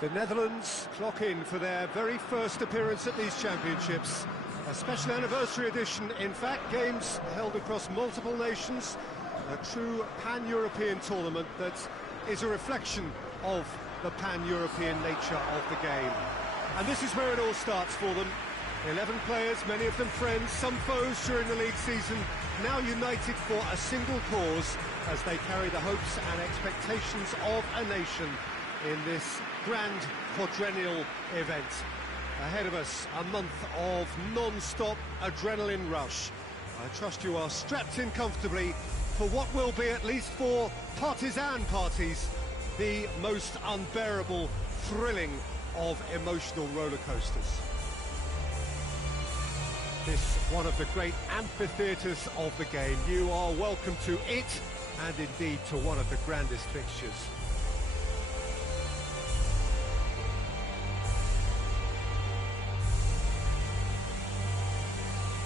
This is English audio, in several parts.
The Netherlands clock in for their very first appearance at these championships. A special anniversary edition, in fact, games held across multiple nations. A true pan-European tournament that is a reflection of the pan-European nature of the game. And this is where it all starts for them. 11 players, many of them friends, some foes during the league season, now united for a single cause as they carry the hopes and expectations of a nation in this grand quadrennial event. Ahead of us, a month of non-stop adrenaline rush. I trust you are strapped in comfortably for what will be, at least for partisan parties, the most unbearable, thrilling of emotional roller coasters. This one of the great amphitheatres of the game. You are welcome to it, and indeed to one of the grandest fixtures.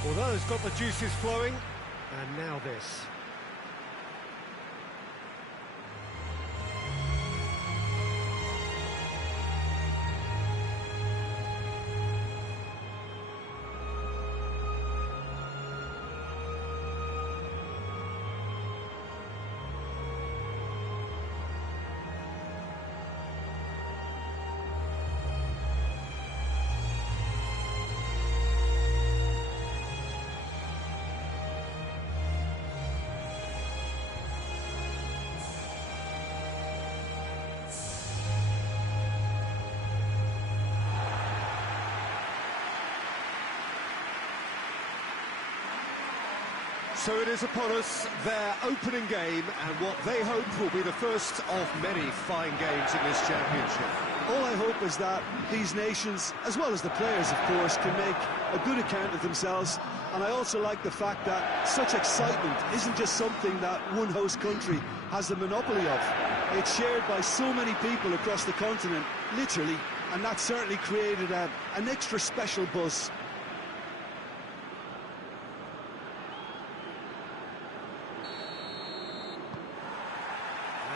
Well, that has got the juices flowing, and now this. So it is upon us, their opening game, and what they hope will be the first of many fine games in this championship. All I hope is that these nations, as well as the players, of course, can make a good account of themselves. And I also like the fact that such excitement isn't just something that one host country has the monopoly of. It's shared by so many people across the continent, literally, and that certainly created an extra special buzz.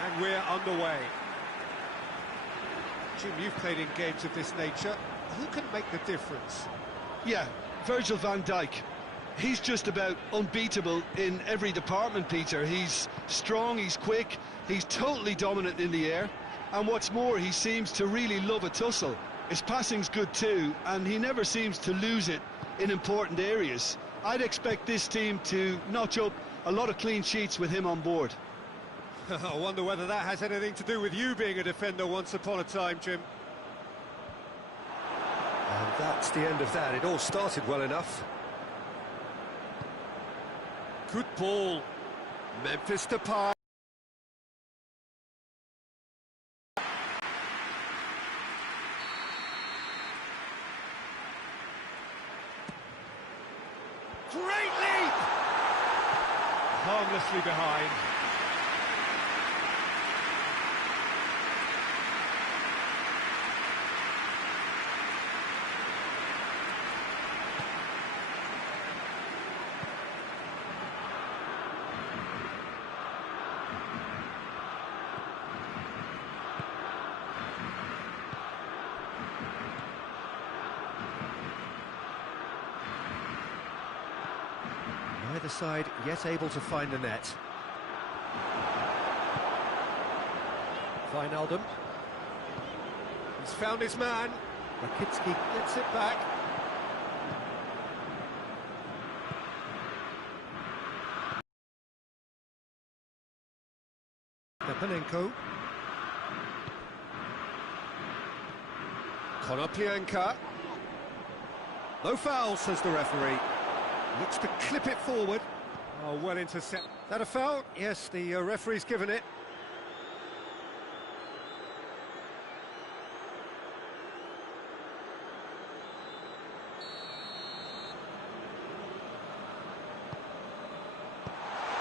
And we're underway. Jim, you've played in games of this nature. Who can make the difference? Yeah, Virgil van Dijk. He's just about unbeatable in every department, Peter. He's strong, he's quick, he's totally dominant in the air. And what's more, he seems to really love a tussle. His passing's good too, and he never seems to lose it in important areas. I'd expect this team to notch up a lot of clean sheets with him on board. I wonder whether that has anything to do with you being a defender once upon a time, Jim. And that's the end of that. It all started well enough. Good ball. Memphis Depay. Great leap! Harmlessly behind. Neither side yet able to find the net. Wijnaldum. He's found his man. Rakitsky gets it back. Stepanenko. Konoplyanka. No foul, says the referee. Looks to clip it forward. Oh, well intercepted. That a foul? Yes, the referee's given it.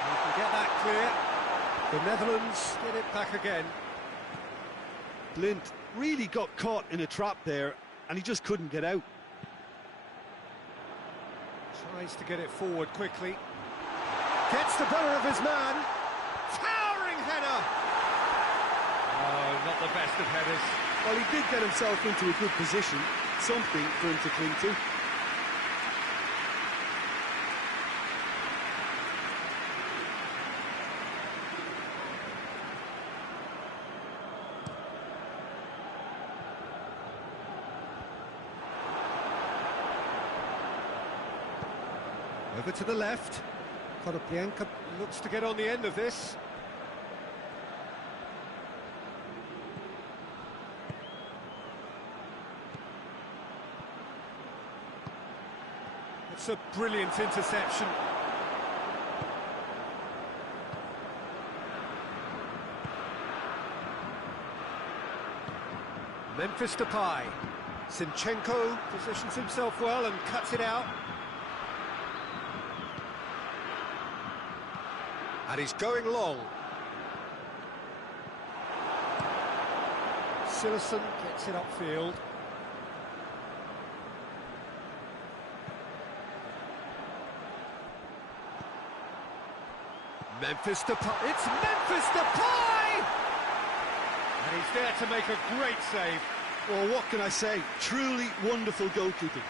You can get that clear. The Netherlands get it back again. Blind really got caught in a trap there, and he just couldn't get out. Tries to get it forward quickly. Gets the better of his man. Towering header! Oh, not the best of headers. Well, he did get himself into a good position, something for him to cling to. Over to the left. Konoplyanka looks to get on the end of this. It's a brilliant interception. Memphis Depay. Zinchenko positions himself well and cuts it out. And he's going long. Silerson gets it upfield. Memphis Depay. It's Memphis Depay! And he's there to make a great save. Well, what can I say? Truly wonderful goalkeeping.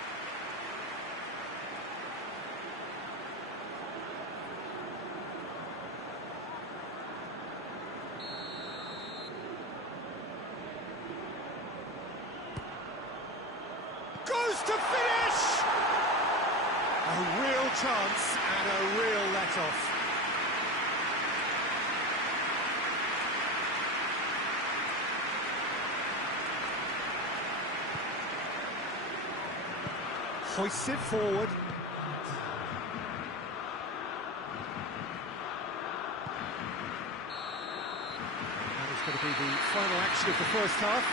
Goes to finish! A real chance and a real let-off. Hoists it forward. That is going to be the final action of the first half.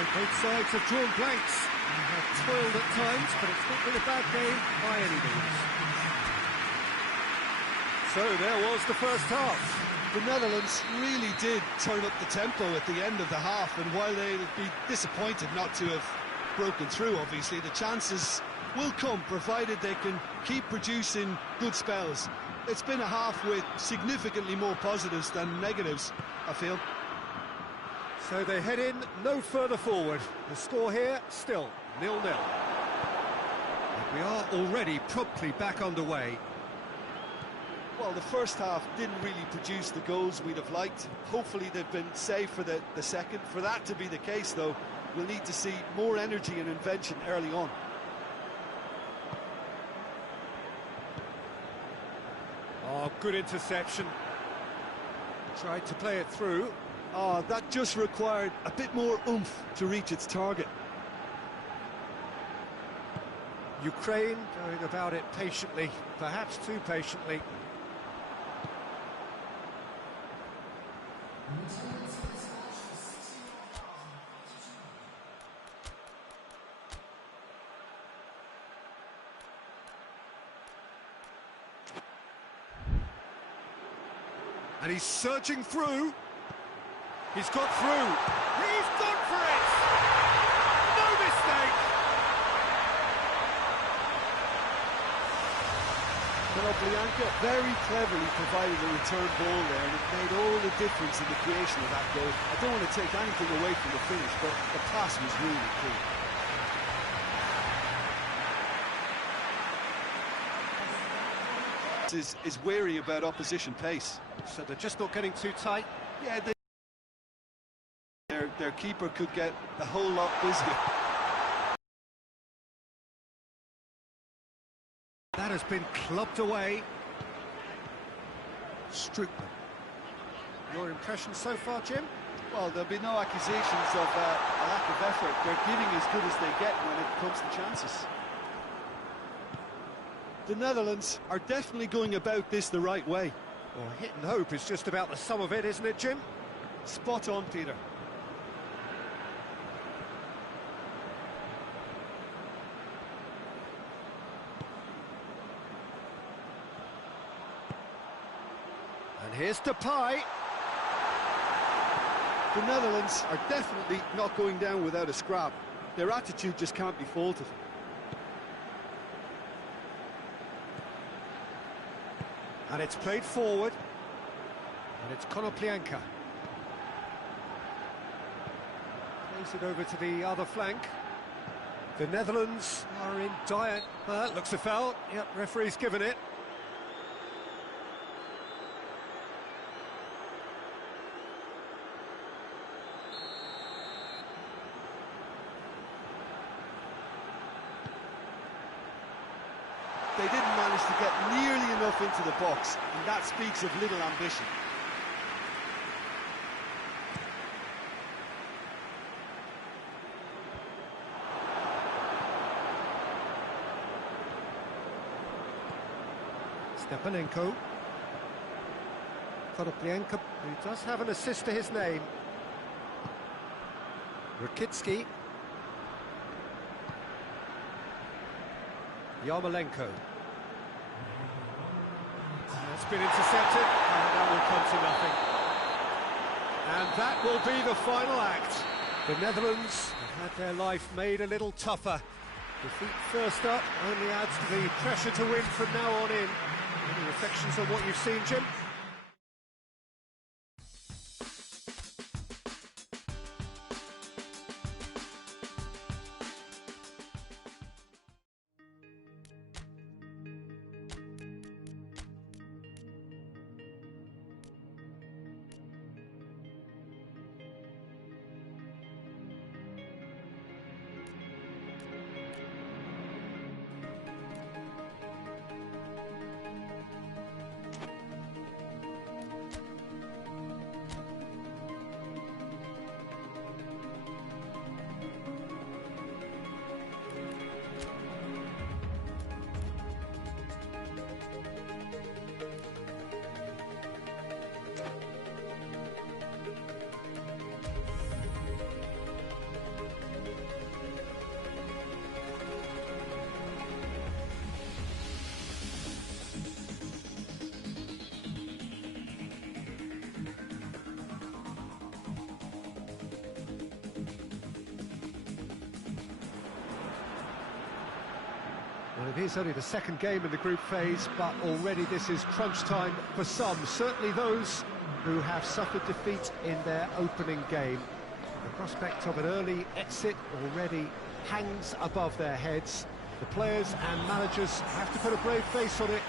And both sides have drawn blanks and have toiled at times, but it's not been a bad game by any means. So there was the first half. The Netherlands really did turn up the tempo at the end of the half, and while they'd be disappointed not to have broken through, obviously, the chances will come, provided they can keep producing good spells. It's been a half with significantly more positives than negatives, I feel. So they head in no further forward. The score here, still 0-0. And we are already promptly back underway. Well, the first half didn't really produce the goals we'd have liked. Hopefully they've been saved for the second. For that to be the case, though, we'll need to see more energy and invention early on. Oh, good interception. Tried to play it through. Oh, that just required a bit more oomph to reach its target. Ukraine going about it patiently, perhaps too patiently. And he's surging through. He's got through. He's gone for it! No mistake! Konoplyanka very cleverly provided a return ball there, and it made all the difference in the creation of that goal. I don't want to take anything away from the finish, but the pass was really key. Is wary about opposition pace. So they're just not getting too tight. Yeah, their keeper could get a whole lot busier. That has been clubbed away. Strootman. Your impression so far, Jim? Well, there'll be no accusations of a lack of effort. They're giving as good as they get when it comes to chances. The Netherlands are definitely going about this the right way. Well, hit and hope is just about the sum of it, isn't it, Jim? Spot on, Peter. And here's Depay. The Netherlands are definitely not going down without a scrap. Their attitude just can't be faulted. And it's played forward. And it's Konoplyanka. Plays it over to the other flank. The Netherlands are in dire... looks a foul. Yep, referee's given it. They didn't manage to get nearly enough into the box, and that speaks of little ambition. Stepanenko. Konoplyanka, who does have an assist to his name. Rakitsky. Yarmolenko. It's been intercepted, and that will come to nothing. And that will be the final act. The Netherlands have had their life made a little tougher. Defeat first up only adds to the pressure to win from now on in. Any reflections on what you've seen, Jim? Well, it is only the second game in the group phase, but already this is crunch time for some, certainly those who have suffered defeat in their opening game. The prospect of an early exit already hangs above their heads. The players and managers have to put a brave face on it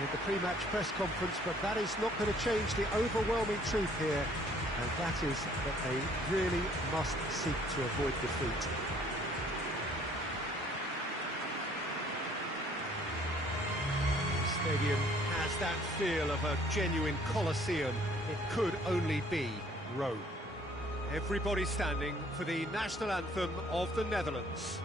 in the pre-match press conference, but that is not going to change the overwhelming truth here, and that is that they really must seek to avoid defeat. The stadium has that feel of a genuine Colosseum. It could only be Rome. Everybody standing for the national anthem of the Netherlands.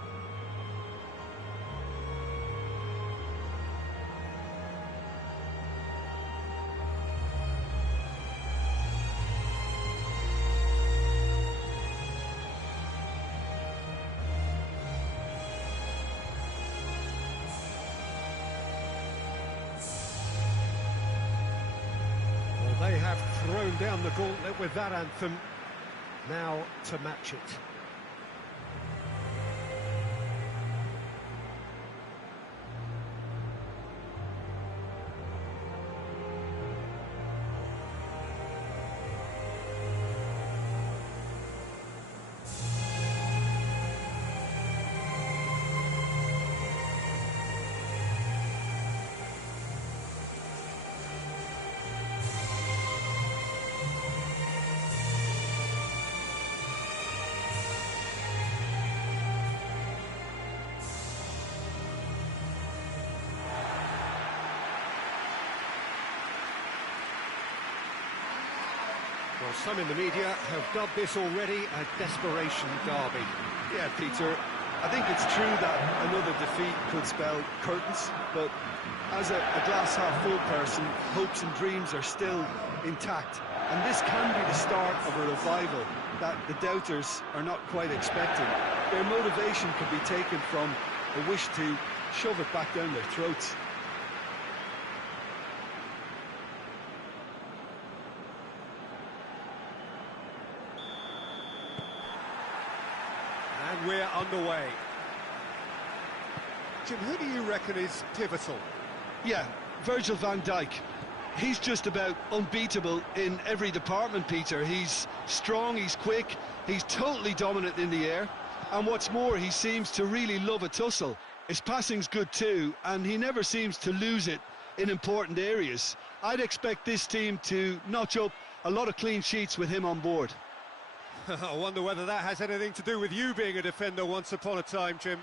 They have thrown down the gauntlet with that anthem. Now to match it. Well, some in the media have dubbed this already a desperation derby. Yeah, Peter, I think it's true that another defeat could spell curtains, but as a glass-half-full person, hopes and dreams are still intact. And this can be the start of a revival that the doubters are not quite expecting. Their motivation could be taken from a wish to shove it back down their throats. And we're underway. Jim, who do you reckon is pivotal? Yeah, Virgil van Dijk. He's just about unbeatable in every department, Peter. He's strong, he's quick, he's totally dominant in the air. And what's more, he seems to really love a tussle. His passing's good too, and he never seems to lose it in important areas. I'd expect this team to notch up a lot of clean sheets with him on board. I wonder whether that has anything to do with you being a defender once upon a time, Jim.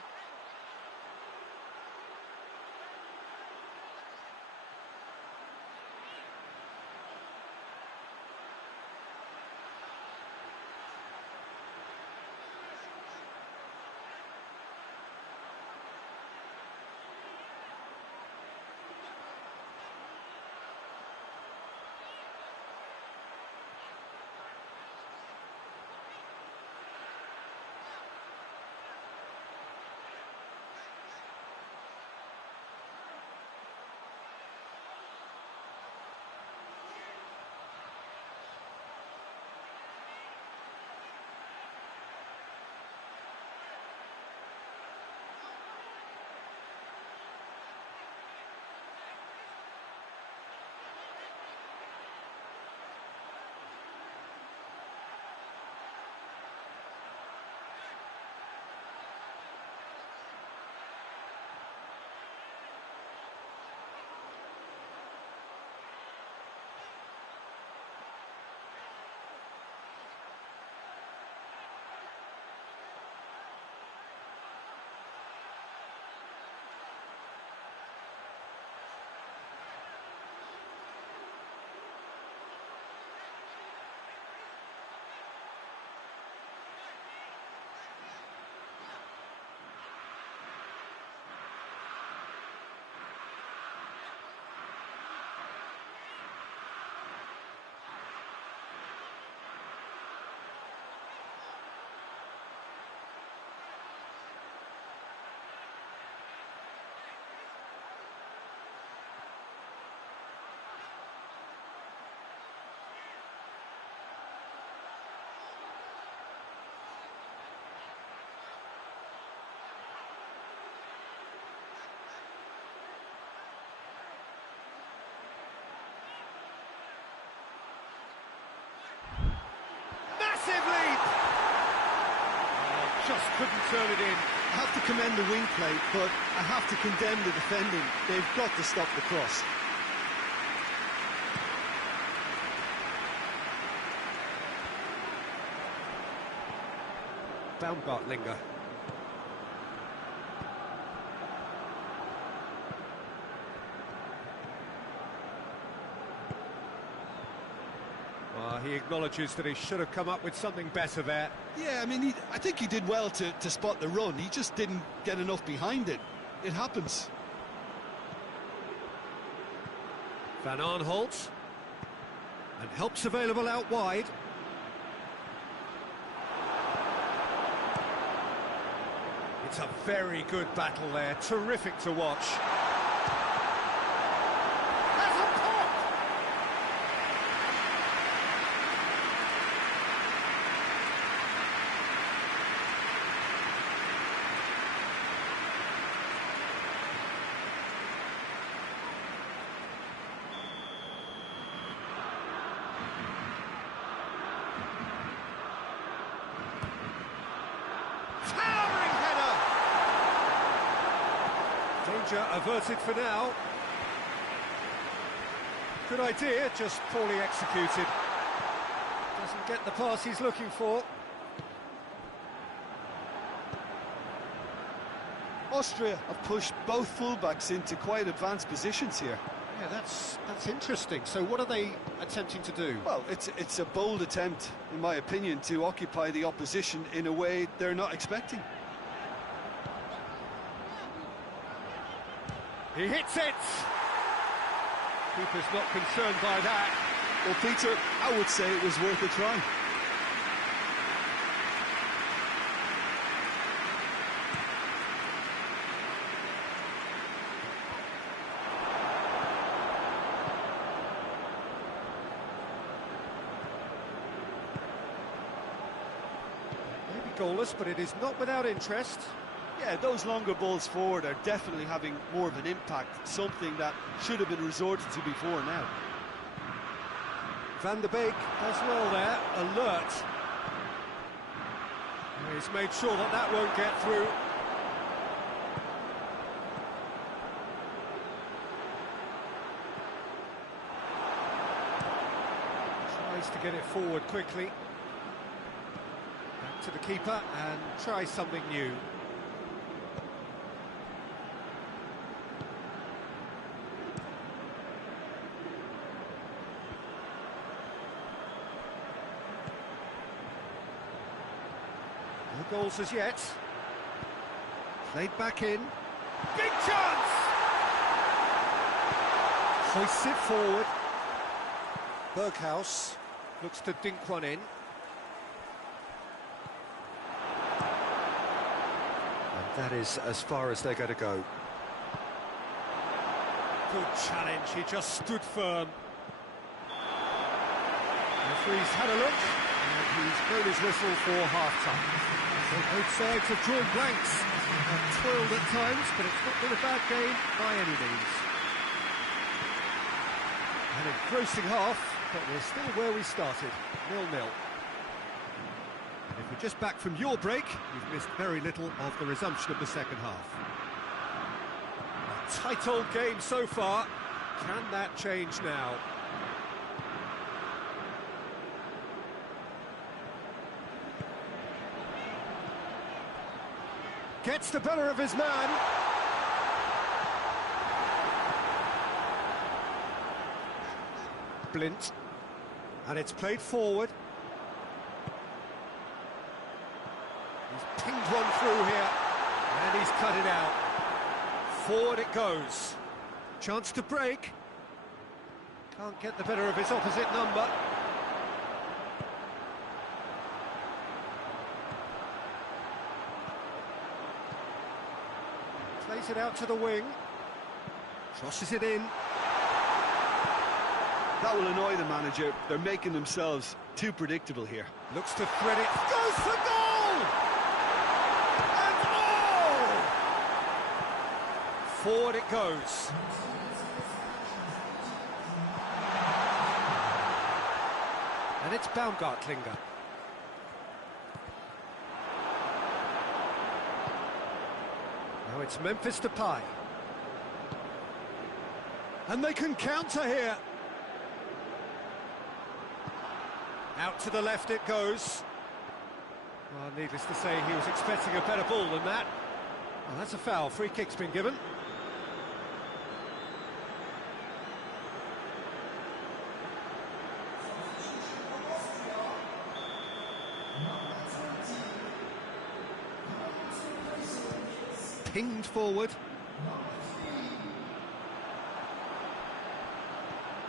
Just couldn't turn it in. I have to commend the wing play, but I have to condemn the defending. They've got to stop the cross. Baumgartlinger. He acknowledges that he should have come up with something better there. Yeah, I mean, I think he did well to spot the run. He just didn't get enough behind it. It happens. Van Aanholt. And help's available out wide. It's a very good battle there. Terrific to watch. Danger averted for now. Good idea, just poorly executed. Doesn't get the pass he's looking for. Austria have pushed both fullbacks into quite advanced positions here. Yeah, that's interesting. So what are they attempting to do? Well, it's a bold attempt, in my opinion, to occupy the opposition in a way they're not expecting. He hits it! Keeper's not concerned by that. Well, Peter, I would say it was worth a try. Maybe goalless, but it is not without interest. Yeah, those longer balls forward are definitely having more of an impact, something that should have been resorted to before now. Van der Beek does well there, alert. He's made sure that that won't get through. Tries to get it forward quickly. Back to the keeper and try something new. No goals as yet. Played back in. Big chance! Hoists it forward. Berghaus looks to dink one in. And that is as far as they're going to go. Good challenge, he just stood firm. The referee's had a look, and he's blown his whistle for half-time. So both sides have drawn blanks, have toiled at times, but it's not been a bad game by any means. An engrossing half, but we're still where we started, 0-0. And if we're just back from your break, you've missed very little of the resumption of the second half. A tight old game so far. Can that change now? Gets the better of his man. Blint. And it's played forward. He's pinged one through here. And he's cut it out. Forward it goes. Chance to break. Can't get the better of his opposite number. Plays it out to the wing. Crosses it in. That will annoy the manager. They're making themselves too predictable here. Looks to thread it. Goes for goal! And oh! Forward it goes. And it's Baumgartlinger. Now it's Memphis Depay. And they can counter here. Out to the left it goes. Well, needless to say, he was expecting a better ball than that. Well, that's a foul. Free kick's been given. Pinged forward.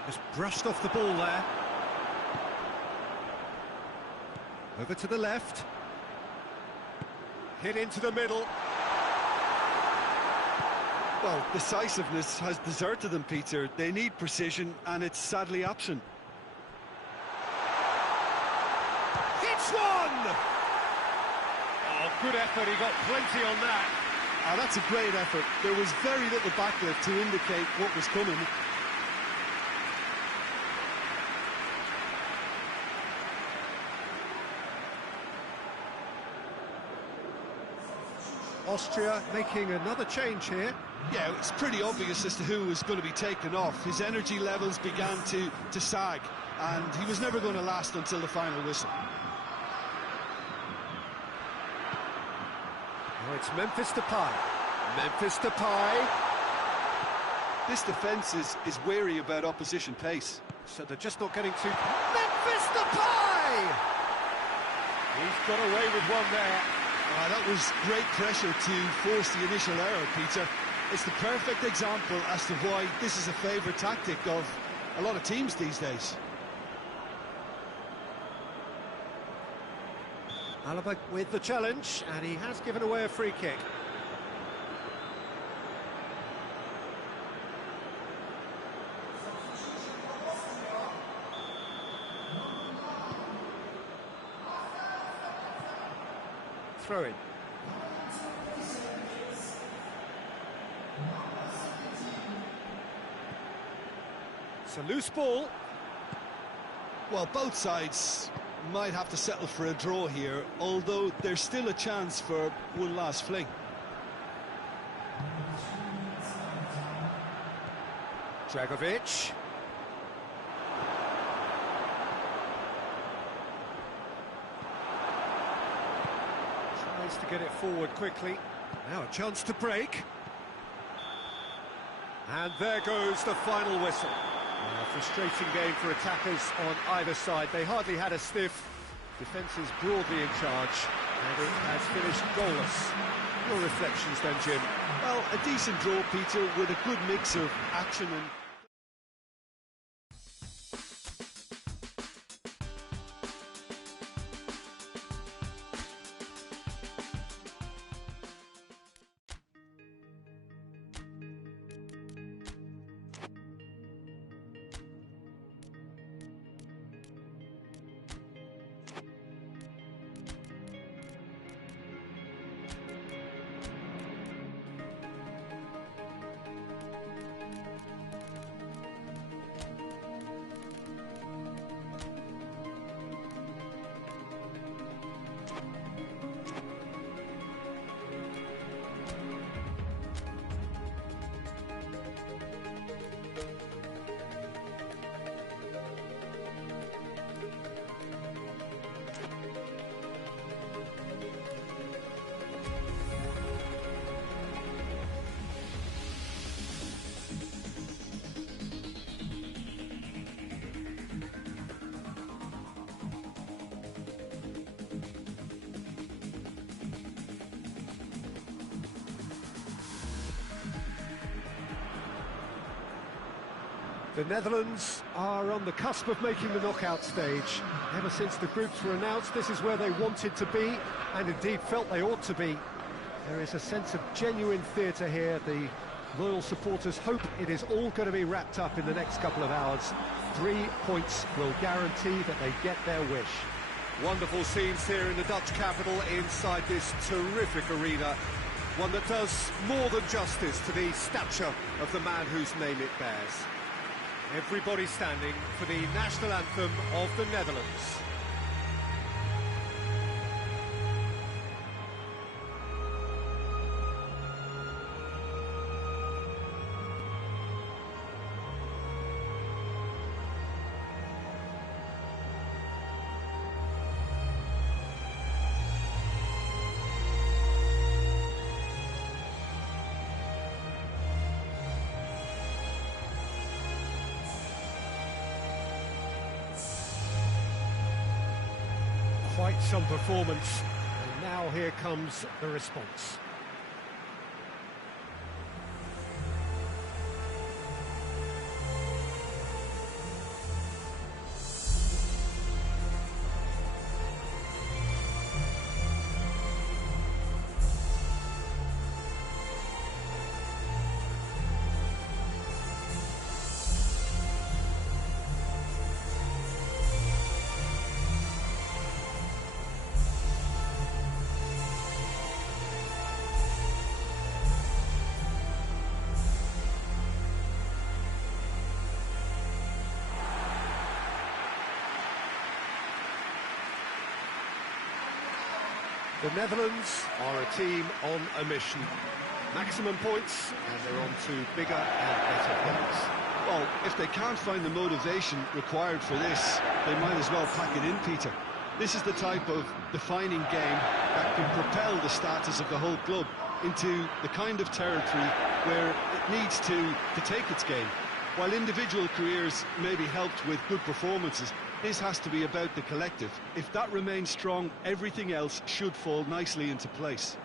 Just brushed off the ball there. Over to the left. Hit into the middle. Well, decisiveness has deserted them, Peter. They need precision, and it's sadly absent. Hits one! Oh, good effort. He got plenty on that. Oh, that's a great effort. There was very little backlift to indicate what was coming. Austria making another change here. Yeah, it's pretty obvious as to who was going to be taken off. His energy levels began to sag, and he was never going to last until the final whistle. Now it's Memphis Depay. Memphis Depay. This defence is wary about opposition pace. So they're just not getting to... Memphis Depay! He's got away with one there. That was great pressure to force the initial error, Peter. It's the perfect example as to why this is a favourite tactic of a lot of teams these days. Alaba with the challenge, and he has given away a free kick. Throw in. It's a loose ball. Well, both sides might have to settle for a draw here, although there's still a chance for one last fling. Dragovic. Tries to get it forward quickly. Now a chance to break. And there goes the final whistle. A frustrating game for attackers on either side. They hardly had a sniff. Defence is broadly in charge, and it has finished goalless. Your reflections then, Jim? Well, a decent draw, Peter, with a good mix of action and... The Netherlands are on the cusp of making the knockout stage. Ever since the groups were announced, this is where they wanted to be, and indeed felt they ought to be. There is a sense of genuine theatre here. The loyal supporters hope it is all going to be wrapped up in the next couple of hours. 3 points will guarantee that they get their wish. Wonderful scenes here in the Dutch capital inside this terrific arena. One that does more than justice to the stature of the man whose name it bears. Everybody standing for the national anthem of the Netherlands. Quite some performance, and now here comes the response. The Netherlands are a team on a mission. Maximum points, and they're on to bigger and better things. Well, if they can't find the motivation required for this, they might as well pack it in, Peter. This is the type of defining game that can propel the status of the whole club into the kind of territory where it needs to take its game. While individual careers may be helped with good performances, this has to be about the collective. If that remains strong, everything else should fall nicely into place.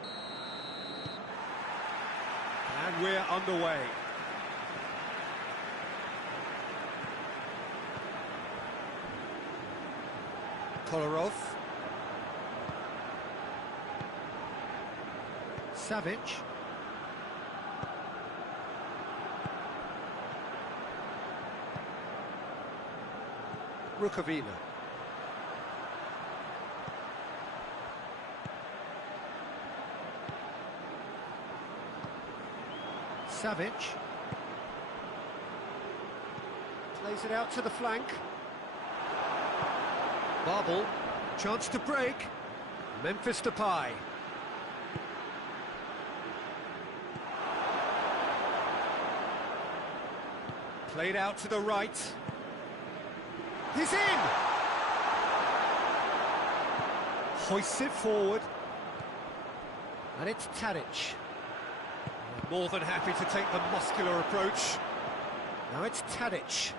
And we're underway. Kolarov. Savic. Rukavina. Savic. Plays it out to the flank. Marble, chance to break. Memphis Depay. Played out to the right. He's in! Hoists it forward. And it's Tadic. More than happy to take the muscular approach. Now it's Tadic.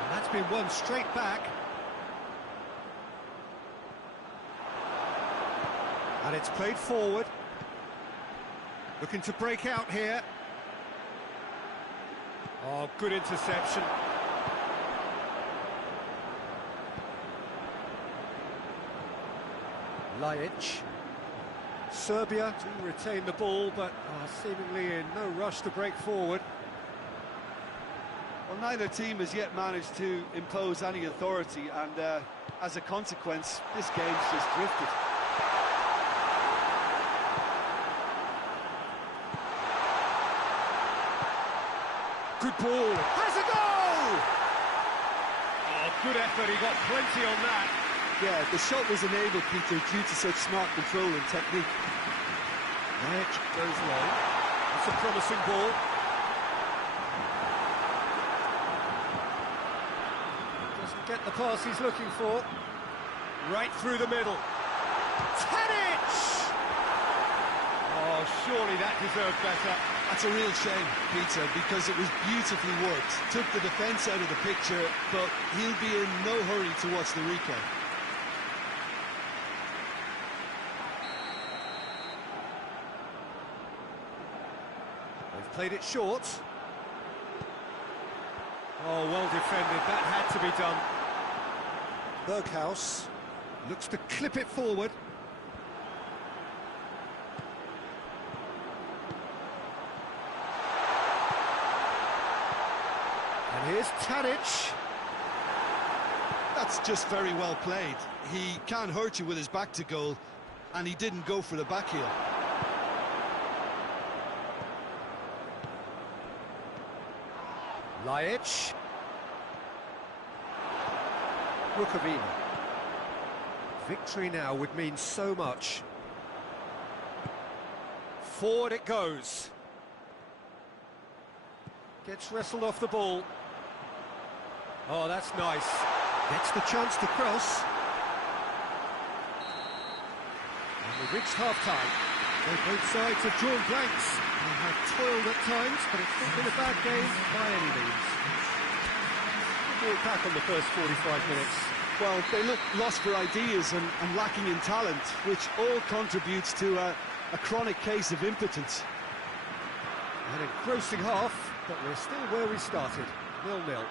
And that's been won straight back. And it's played forward. Looking to break out here. Oh, good interception. Lajic. Serbia to retain the ball, but seemingly in no rush to break forward. Well, neither team has yet managed to impose any authority, and as a consequence, this game's just drifted. Good ball. Has a goal! Oh, good effort. He got plenty on that. Yeah, the shot was enabled, Peter, due to such smart control and technique. Lajic goes low. That's a promising ball. Doesn't get the pass he's looking for. Right through the middle. Tadic! Oh, surely that deserved better. That's a real shame, Peter, because it was beautifully worked. Took the defence out of the picture, but he'll be in no hurry to watch the replay. They've played it short. Oh, well defended. That had to be done. Berghaus looks to clip it forward. And here's Tadic. That's just very well played. He can't hurt you with his back to goal, and he didn't go for the back heel. Lajic. Rukavina. Victory now would mean so much. Forward it goes. Gets wrestled off the ball. Oh, that's nice. Gets the chance to cross. And we've reached half-time. Both sides have drawn blanks. They have toiled at times, but it's not been a bad game by any means. We'll look back on the first 45 minutes. Well, they look lost for ideas and lacking in talent, which all contributes to a chronic case of impotence. An engrossing half, but we're still where we started, 0-0.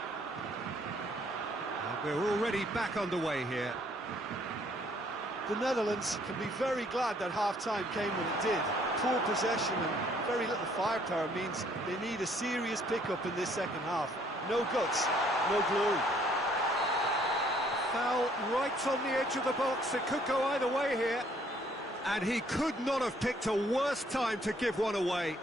And we're already back underway here. The Netherlands can be very glad that half-time came when it did. Poor possession and very little firepower means they need a serious pickup in this second half. No guts, no glory. Foul right on the edge of the box. It could go either way here. And he could not have picked a worse time to give one away.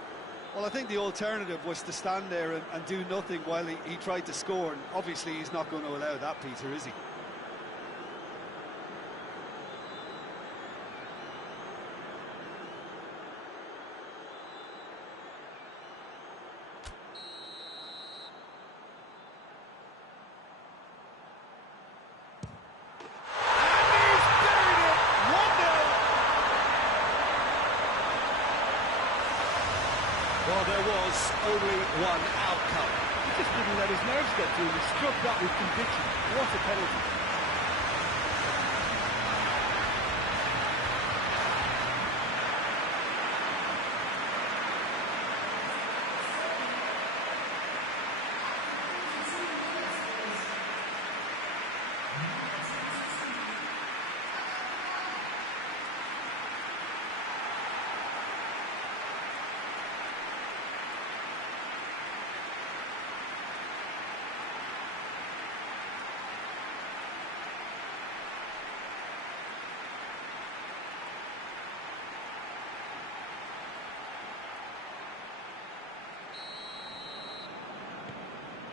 Well, I think the alternative was to stand there and do nothing while he tried to score. And obviously he's not going to allow that, Peter, is he? Well, there was only one outcome. He just didn't let his nerves get to him. He struck that with conviction. What a penalty.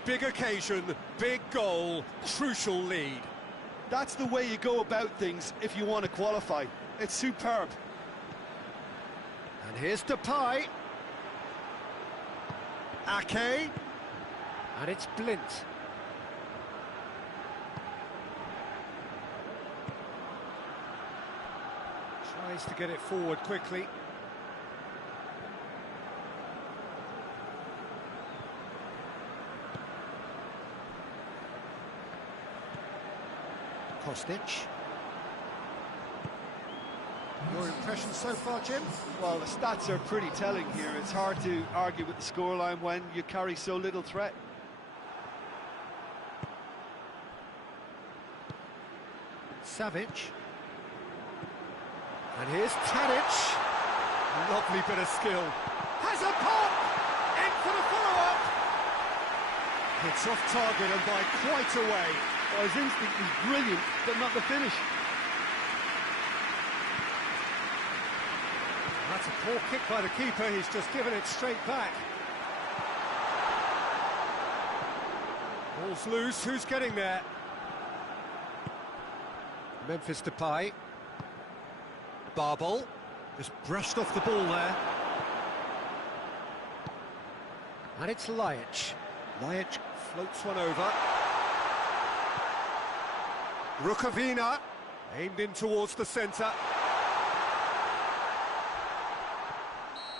Big occasion, big goal, crucial lead. That's the way you go about things if you want to qualify. It's superb. And here's Depay. Ake. And it's Blint. Tries to get it forward quickly. Kostic. Your impressions so far, Jim? Well, the stats are pretty telling here. It's hard to argue with the scoreline when you carry so little threat. Savic. And here's Tadic. Lovely bit of skill. Has a pop! In for the follow-up! It's off target and by quite a way. Well, his instinct was brilliant, but not the finish. That's a poor kick by the keeper, he's just given it straight back. Ball's loose, who's getting there? Memphis Depay. Barbol, just brushed off the ball there. And it's Laic. Laic floats one over. Rukavina, aimed in towards the centre.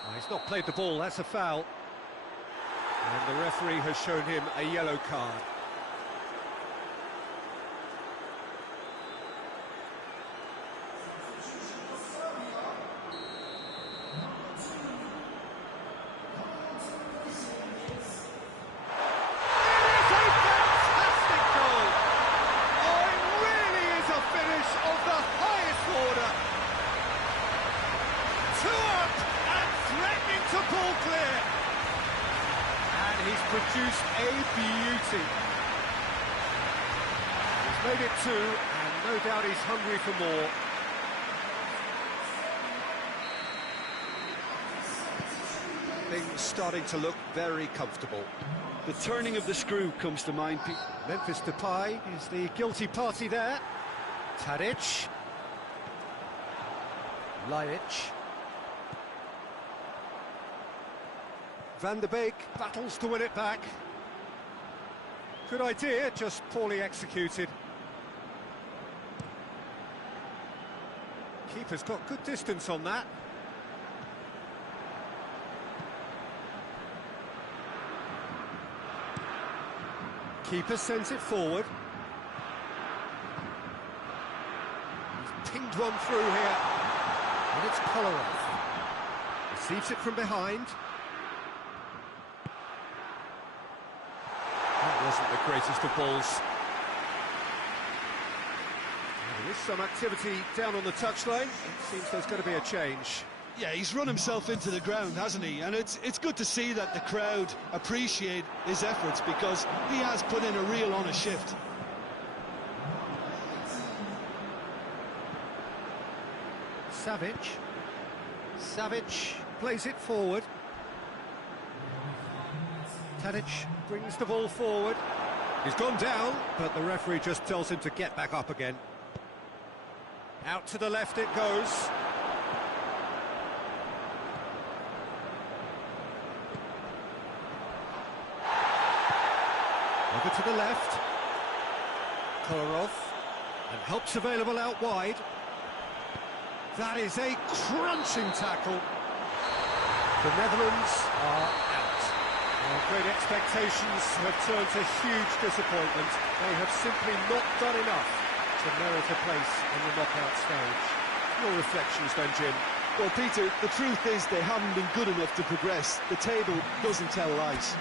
Oh, he's not played the ball, that's a foul. And the referee has shown him a yellow card. Ball clear, and he's produced a beauty. He's made it two, and no doubt he's hungry for more. Things starting to look very comfortable. The turning of the screw comes to mind, Pete. Memphis Depay is the guilty party there. Tadic. Laic. Van der Beek battles to win it back. Good idea, just poorly executed. Keeper's got good distance on that. Keeper sends it forward. He's pinged one through here. And it's Kolarov. Receives it from behind. That wasn't the greatest of balls. There is some activity down on the touchline. It seems there's going to be a change. Yeah, he's run himself into the ground, hasn't he? And it's good to see that the crowd appreciate his efforts, because he has put in a real honest shift. Savic plays it forward. Tadic brings the ball forward. He's gone down, but the referee just tells him to get back up again. Out to the left it goes. Over to the left. Kolarov. And help's available out wide. That is a crunching tackle. The Netherlands are out. Well, great expectations have turned to huge disappointment. They have simply not done enough to merit a place in the knockout stage. Your reflections then, Jim? Well, Peter, the truth is they haven't been good enough to progress. The table doesn't tell lies.